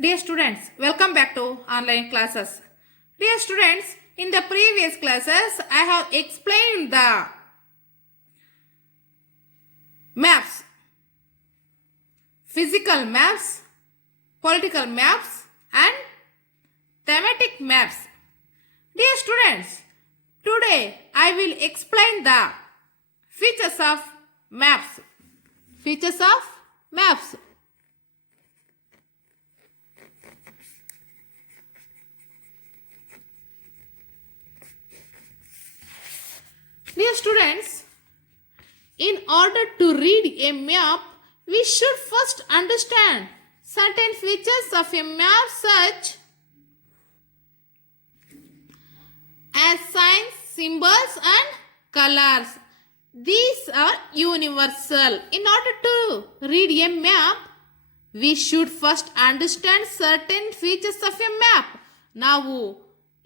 Dear students, welcome back to online classes. Dear students, in the previous classes, I have explained the maps, physical maps, political maps and thematic maps. Dear students, today I will explain the features of maps. Features of maps. Dear students, in order to read a map, we should first understand certain features of a map such as signs, symbols and colors. These are universal. In order to read a map, we should first understand certain features of a map. ನಾವು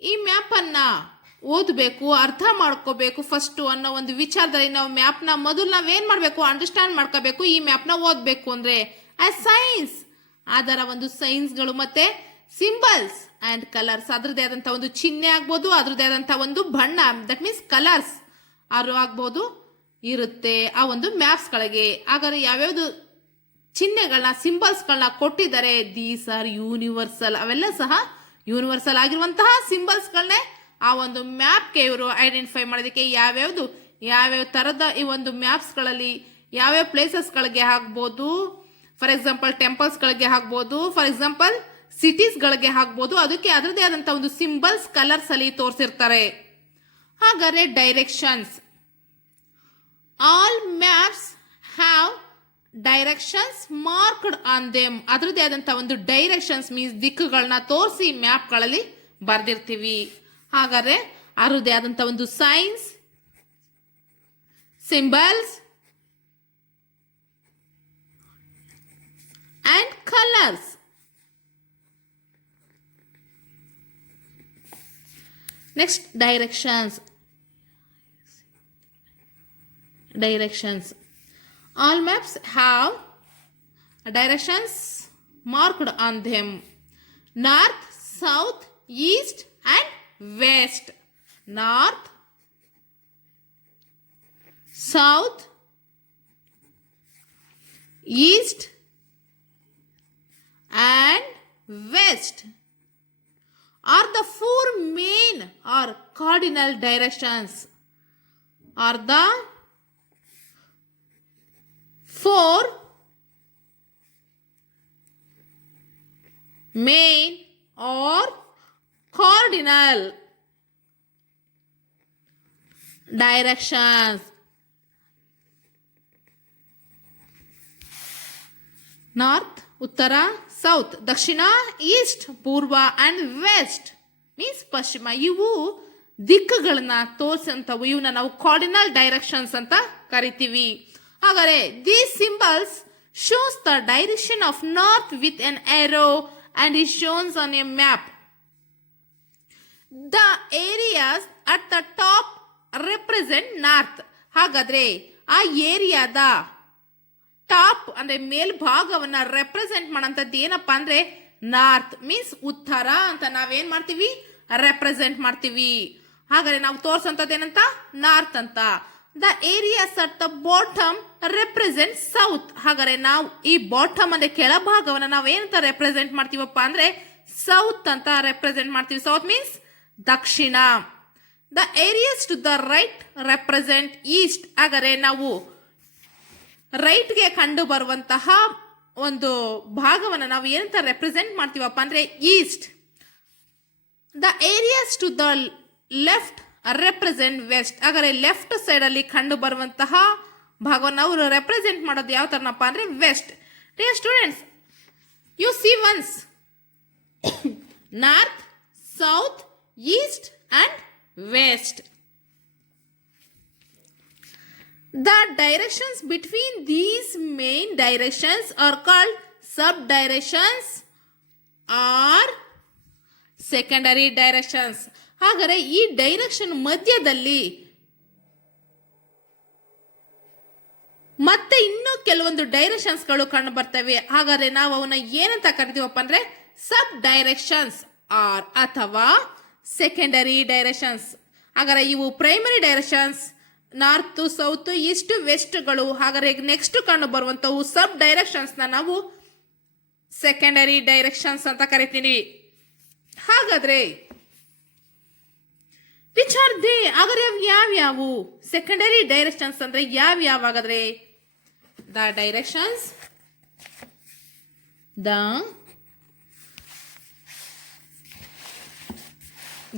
ಈ ಮ್ಯಾಪನ್ನು ಓದಬೇಕು, ಅರ್ಥ ಮಾಡ್ಕೋಬೇಕು first ಅನ್ನೋ ಒಂದು ವಿಚಾರದಲ್ಲಿ ನಾವು ಮ್ಯಾಪ್ನ ಮೊದಲು ನಾವೇನು ಮಾಡಬೇಕು, ಅಂಡರ್ಸ್ಟ್ಯಾಂಡ್ ಮಾಡ್ಕೋಬೇಕು. ಈ ಮ್ಯಾಪ್ನ ಓದಬೇಕು ಅಂದರೆ ಆಸ್ ಸೈನ್ಸ್, ಅದರ ಒಂದು ಸೈನ್ಸ್ಗಳು ಮತ್ತು ಸಿಂಬಲ್ಸ್ ಆ್ಯಂಡ್ ಕಲರ್ಸ್, ಅದರದ್ದೇ ಆದಂಥ ಒಂದು ಚಿಹ್ನೆ ಆಗ್ಬೋದು, ಅದರದ್ದೇ ಆದಂಥ ಒಂದು ಬಣ್ಣ, ದಟ್ ಮೀನ್ಸ್ ಕಲರ್ಸ್ ಅವರು ಆಗ್ಬೋದು ಇರುತ್ತೆ ಆ ಒಂದು ಮ್ಯಾಪ್ಸ್ಗಳಿಗೆ. ಹಾಗಾದ್ರೆ ಯಾವ್ಯಾವುದು ಚಿಹ್ನೆಗಳನ್ನ, ಸಿಂಬಲ್ಸ್ಗಳನ್ನ ಕೊಟ್ಟಿದ್ದಾರೆ, ದೀಸ್ ಆರ್ ಯೂನಿವರ್ಸಲ್. ಅವೆಲ್ಲ ಸಹ ಯೂನಿವರ್ಸಲ್ ಆಗಿರುವಂತಹ ಸಿಂಬಲ್ಸ್ಗಳನ್ನೇ ಆ ಒಂದು ಮ್ಯಾಪ್ಗೆ ಇವರು ಐಡೆಂಟಿಫೈ ಮಾಡೋದಕ್ಕೆ ಯಾವ್ಯಾವ ಥರದ ಈ ಒಂದು ಮ್ಯಾಪ್ಸ್ಗಳಲ್ಲಿ ಯಾವ್ಯಾವ ಪ್ಲೇಸಸ್ಗಳಿಗೆ ಆಗ್ಬೋದು, ಫಾರ್ ಎಕ್ಸಾಂಪಲ್ ಟೆಂಪಲ್ಸ್ಗಳಿಗೆ ಆಗ್ಬೋದು, ಫಾರ್ ಎಕ್ಸಾಂಪಲ್ ಸಿಟೀಸ್ಗಳಿಗೆ ಆಗ್ಬೋದು, ಅದಕ್ಕೆ ಅದರದೇ ಆದಂಥ ಒಂದು ಸಿಂಬಲ್ಸ್ ಕಲರ್ಸ್ ಅಲ್ಲಿ ತೋರಿಸಿರ್ತಾರೆ. ಹಾಗಾದ್ರೆ directions. All maps have directions marked on them. ಅದರದ್ದೇ ಆದಂಥ ಒಂದು ಡೈರೆಕ್ಷನ್ಸ್ ಮೀನ್ಸ್ ದಿಕ್ಕುಗಳನ್ನ ತೋರಿಸಿ ಮ್ಯಾಪ್ಗಳಲ್ಲಿ ಬರ್ದಿರ್ತೀವಿ. ಹಾಗಾದ್ರೆ ಅದರದ್ದೇ ಆದಂಥ ಒಂದು science, symbols and colours. Next directions. All maps have directions marked on them. North, south, east and west. North, south, east and west are the four main or cardinal directions. Are the four main or cardinal directions. North, Uttara, South, Dakshina, East, Purva and West means ಪಶ್ಚಿಮ. ಇವು ದಿಕ್ಕುಗಳನ್ನ ತೋರಿಸಂತವು, ಇವನ್ನ ನಾವು cardinal directions ಅಂತ ಕರಿತೀವಿ. ಹಾಗಾದರೆ these symbols shows the direction of north with an arrow and is shown on a map. The areas at the top represent north. ಹಾಗಾದ್ರೆ ಆ ಏರಿಯಾದ top ಅಂದ್ರೆ ಮೇಲ್ಭಾಗವನ್ನ ರೆಪ್ರೆಸೆಂಟ್ ಮಾಡೋಂಥದ್ದು ಏನಪ್ಪಾ ಅಂದ್ರೆ ನಾರ್ತ್ ಮೀನ್ಸ್ ಉತ್ತರ ಅಂತ ನಾವೇನ್ ಮಾಡ್ತೀವಿ, ರೆಪ್ರೆಸೆಂಟ್ ಮಾಡ್ತೀವಿ. ಹಾಗಾದ್ರೆ ನಾವು ತೋರ್ಸಂಥದ್ದು ಏನಂತ, ನಾರ್ತ್ ಅಂತ. The areas at the bottom represent south. ಹಾಗಾದ್ರೆ ನಾವು ಈ ಬಾಟಮ್ ಅಂದ್ರೆ ಕೆಳಭಾಗವನ್ನ ನಾವು ಏನಂತ ರೆಪ್ರೆಸೆಂಟ್ ಮಾಡ್ತೀವಪ್ಪ ಅಂದ್ರೆ ಸೌತ್ ಅಂತ ರೆಪ್ರೆಸೆಂಟ್ ಮಾಡ್ತೀವಿ. ಸೌತ್ ಮೀನ್ಸ್ ದಕ್ಷಿಣ. The areas to the right represent east. ಹಾಗಾದ್ರೆ ನಾವು ರೈಟ್ಗೆ ಕಂಡು ಬರುವಂತಹ ಒಂದು ಭಾಗವನ್ನು ನಾವು ಏನಂತ ರೆಪ್ರೆಸೆಂಟ್ ಮಾಡ್ತೀವಪ್ಪ ಅಂದ್ರೆ east. The areas to the left represent west. ಹಾಗಾದ್ರೆ ಲೆಫ್ಟ್ ಸೈಡ್ ಅಲ್ಲಿ ಕಂಡು ಬರುವಂತಹ ಭಾಗವನ್ನು ಅವರು ರೆಪ್ರೆಸೆಂಟ್ ಮಾಡೋದು ಯಾವ ತರನಪ್ಪ ಅಂದ್ರೆ west. Dear students, you see once north, south, east and west. The directions between these main directions are called sub-directions or secondary directions. ಹಾಗಾದರೆ ಈ ಡೈರೆಕ್ಷನ್ ಮಧ್ಯದಲ್ಲಿ ಮತ್ತೆ ಇನ್ನೂ ಕೆಲವೊಂದು ಡೈರೆಕ್ಷನ್ಸ್ಗಳು ಕಂಡು ಬರ್ತವೆ. ಹಾಗಾದ್ರೆ ನಾವು ಅವನ್ನ ಏನಂತ ಕರಿತೀವಪ್ಪ ಅಂದ್ರೆ ಸಬ್ ಡೈರೆಕ್ಷನ್ಸ್ ಆರ್ ಅಥವಾ ಸೆಕೆಂಡರಿ ಡೈರೆಕ್ಷನ್ಸ್. ಹಾಗಾದರೆ ಇವು primary directions north south east ವೆಸ್ಟ್ಗಳು. ಹಾಗಾದರೆ ನೆಕ್ಸ್ಟ್ ಕಂಡು ಬರುವಂಥವು ಸಬ್ ಡೈರೆಕ್ಷನ್ಸ್ನ ನಾವು ಸೆಕೆಂಡರಿ ಡೈರೆಕ್ಷನ್ಸ್ ಅಂತ ಕರಿತೀವಿ. ಹಾಗಾದರೆ ವಿಚ್ ಆರ್ ದೇ? ಹಾಗಾದ್ರೆ ಯಾವ್ಯಾವು ಸೆಕೆಂಡರಿ ಡೈರೆಕ್ಷನ್ಸ್ ಅಂದ್ರೆ ಯಾವ್ಯಾವ? ಹಾಗಾದ್ರೆ the directions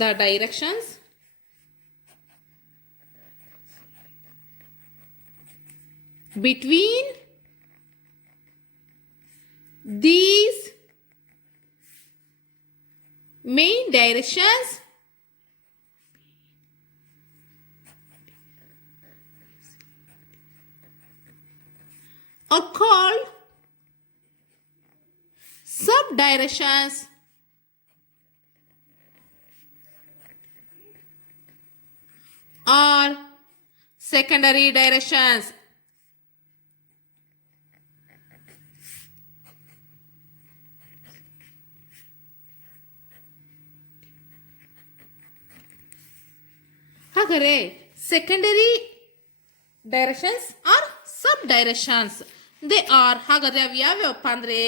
the directions between these main directions are called subdirections or secondary directions. ಹಾಗಾದರೆ secondary directions are sub directions they are. ಹಾಗಾದರೆ ಅವು ಯಾವ್ಯಾವಪ್ಪ ಅಂದರೆ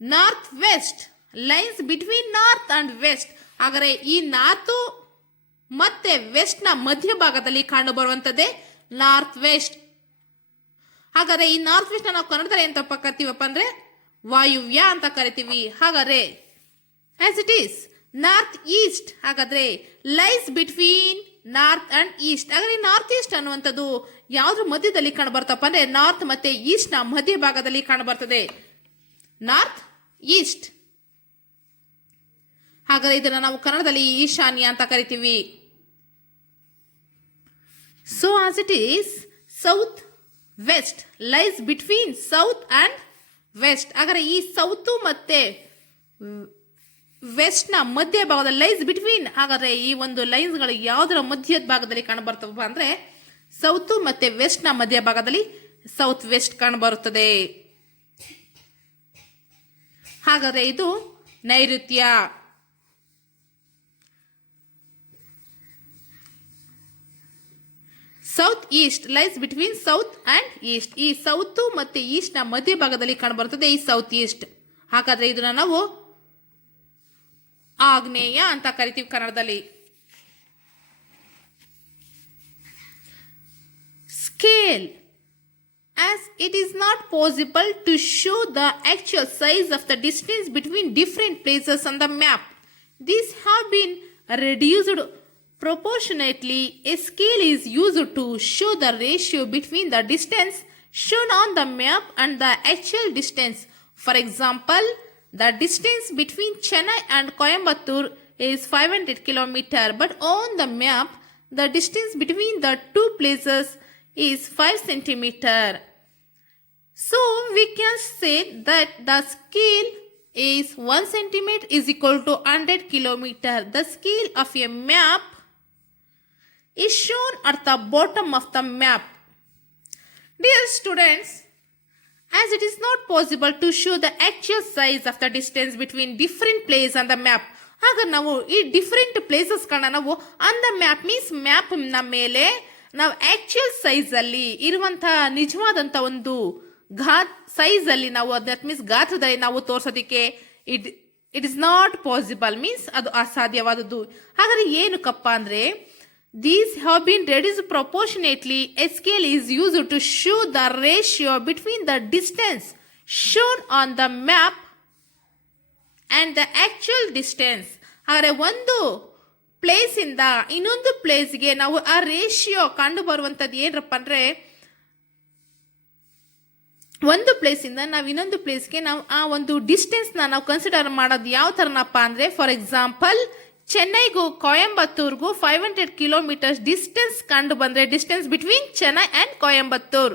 north west lines between north and west. ಹಾಗಾದರೆ ಈ ನಾರ್ತು ಮತ್ತೆ ವೆಸ್ಟ್ನ ಮಧ್ಯಭಾಗದಲ್ಲಿ ಕಂಡು ಬರುವಂಥದ್ದೇ ನಾರ್ತ್ ವೆಸ್ಟ್. ಹಾಗಾದರೆ ಈ ನಾರ್ತ್ ವೆಸ್ಟ್ನ ನಾವು ಕನ್ನಡದಲ್ಲಿ ಎಂತಪ್ಪ ಕರಿತೀವಪ್ಪ ಅಂದರೆ ವಾಯುವ್ಯ ಅಂತ ಕರಿತೀವಿ. ಹಾಗಾದರೆ as it is north east ಹಾಗಾದರೆ lies between north and east. ಹಾಗಾದ್ರೆ ನಾರ್ತ್ ಈಸ್ಟ್ ಅನ್ನುವಂಥದ್ದು ಯಾವ್ದ್ರ ಮಧ್ಯದಲ್ಲಿ ಕಂಡು ಬರ್ತಪ್ಪ ಅಂದ್ರೆ ನಾರ್ತ್ ಮತ್ತೆ ಈಸ್ಟ್ ನ ಮಧ್ಯ ಭಾಗದಲ್ಲಿ ಕಂಡು ಬರ್ತದೆ, ನಾರ್ತ್ ಈಸ್ಟ್. ಹಾಗಾದ್ರೆ ಇದನ್ನ ನಾವು ಕನ್ನಡದಲ್ಲಿ ಈಶಾನ್ಯ ಅಂತ ಕರಿತೀವಿ. So as it is south west lies between south and west. ಹಾಗಾದ್ರೆ ಈ ಸೌತ್ ಮತ್ತೆ ವೆಸ್ಟ್ ನ ಮಧ್ಯ ಭಾಗದಲ್ಲಿ ಲೈಸ್ ಬಿಟ್ವೀನ್. ಹಾಗಾದ್ರೆ ಈ ಒಂದು ಲೈನ್ಸ್ಗಳು ಯಾವುದರ ಮಧ್ಯದ ಭಾಗದಲ್ಲಿ ಕಾಣ ಬರ್ತವಪ್ಪ ಅಂದ್ರೆ ಸೌತ್ ಮತ್ತೆ ವೆಸ್ಟ್ ನ ಮಧ್ಯ ಭಾಗದಲ್ಲಿ ಸೌತ್ ವೆಸ್ಟ್ ಕಾಣ ಬರುತ್ತದೆ. ಹಾಗಾದ್ರೆ ಇದು ನೈಋತ್ಯ. South East lies between south and East. ಈ ಸೌತ್ ಮತ್ತೆ ಈಸ್ಟ್ ನ ಮಧ್ಯ ಭಾಗದಲ್ಲಿ ಕಾಣ ಬರುತ್ತದೆ ಈ ಸೌತ್ ಈಸ್ಟ್. ಹಾಗಾದ್ರೆ ಇದನ್ನ ನಾವು ಆಗ್ನೇಯ ಅಂತ ಕರಿತೀವಿ ಕನ್ನಡದಲ್ಲಿ. Scale. As it is not possible to show the actual size of the distance between different places on the map, these have been reduced proportionately. A scale is used to show the ratio between the distance shown on the map and the actual distance. For example, the distance between Chennai and Coimbatore is 500 km, but on the map, the distance between the two places is 5 cm. So we can say that the scale is 1 cm is equal to 100 km. The scale of a map is shown at the bottom of the map. Dear students, as it is not possible to show the actual size of the distance between different places on the map, ಹಾಗಾದ್ರೆ ನಾವು ಈ different ಪ್ಲೇಸಸ್ಗಳನ್ನ ನಾವು on the map means map ನ ಮೇಲೆ ನಾವು actual size ಅಲ್ಲಿ ಇರುವಂತಹ ನಿಜವಾದಂತ ಒಂದು ಸೈಜ್ ಅಲ್ಲಿ ನಾವು ದಟ್ ಮೀನ್ಸ್ ಗಾತ್ರದಲ್ಲಿ ನಾವು ತೋರಿಸೋದಿಕ್ಕೆ it is not possible means ಅದು ಅಸಾಧ್ಯವಾದದ್ದು. ಹಾಗಾದ್ರೆ ಏನಕ್ಕಪ್ಪ ಅಂದ್ರೆ these have been reduced proportionately. A scale is used to show the ratio between the distance shown on the map and the actual distance. ಹಾಗಾದ್ರೆ ಒಂದು ಪ್ಲೇಸ್ ಇಂದ ಇನ್ನೊಂದು ಪ್ಲೇಸ್ಗೆ ನಾವು ಆ ರೇಷಿಯೋ ಕಂಡು ಬರುವಂಥದ್ದು ಏನಪ್ಪ ಅಂದ್ರೆ ಒಂದು ಪ್ಲೇಸ್ ಇಂದ ನಾವು ಇನ್ನೊಂದು ಪ್ಲೇಸ್ಗೆ ನಾವು ಆ ಒಂದು ಡಿಸ್ಟೆನ್ಸ್ ನಾವು ಕನ್ಸಿಡರ್ ಮಾಡೋದು ಯಾವ ತರನಪ್ಪ ಅಂದ್ರೆ ಫಾರ್ ಎಕ್ಸಾಂಪಲ್ ಚೆನ್ನೈಗೂ ಕೊಯಂಬತ್ತೂರ್ಗೂ 500 ಕಿಲೋಮೀಟರ್ಸ್ ಡಿಸ್ಟೆನ್ಸ್ ಕಂಡು ಬಂದ್ರೆ distance between Chennai and Coimbatore,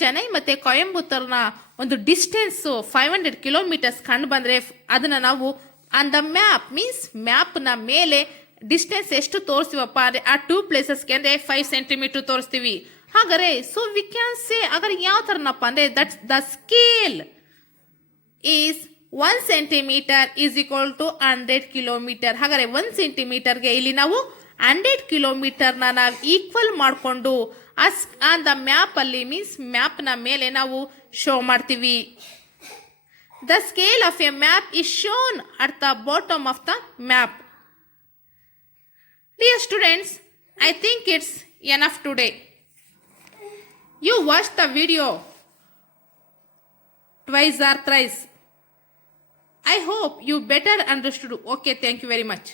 Chennai ಮತ್ತೆ ಕೊಯಂಬತ್ತೂರ್ನ ಒಂದು ಡಿಸ್ಟೆನ್ಸ್ 500 ಕಿಲೋಮೀಟರ್ಸ್ ಕಂಡು ಬಂದ್ರೆ ಅದನ್ನ ನಾವು on the map means map ನ ಮೇಲೆ ಡಿಸ್ಟೆನ್ಸ್ ಎಷ್ಟು ತೋರಿಸ್ತೀವಪ್ಪ ಅಂದ್ರೆ ಆ ಟೂ ಪ್ಲೇಸಸ್ಗೆ ಅಂದ್ರೆ 5 ಸೆಂಟಿಮೀಟರ್ ತೋರಿಸ್ತೀವಿ. ಹಾಗಾದ್ರೆ ಸೊ ವಿ ಕ್ಯಾನ್ ಸೇ ಹಾಗಾದ್ರೆ ಯಾವ ತರನಪ್ಪ ಅಂದ್ರೆ that the scale is 1 centimetre is equal to 100 kilometre. ಹಾಗಾದರೆ 1 ಸೆಂಟಿಮೀಟರ್ಗೆ ಇಲ್ಲಿ ನಾವು 100 ಕಿಲೋಮೀಟರ್ನ ನಾವು ಈಕ್ವಲ್ ಮಾಡಿಕೊಂಡು ಆನ್ ದ ಮ್ಯಾಪಲ್ಲಿ ಮೀನ್ಸ್ ಮ್ಯಾಪ್ನ ಮೇಲೆ ನಾವು ಶೋ ಮಾಡ್ತೀವಿ. The scale of A map is shown at the bottom of the map. Dear students, I think it's enough today. You watch the video twice or thrice. I hope you better understood. Okay, thank you very much.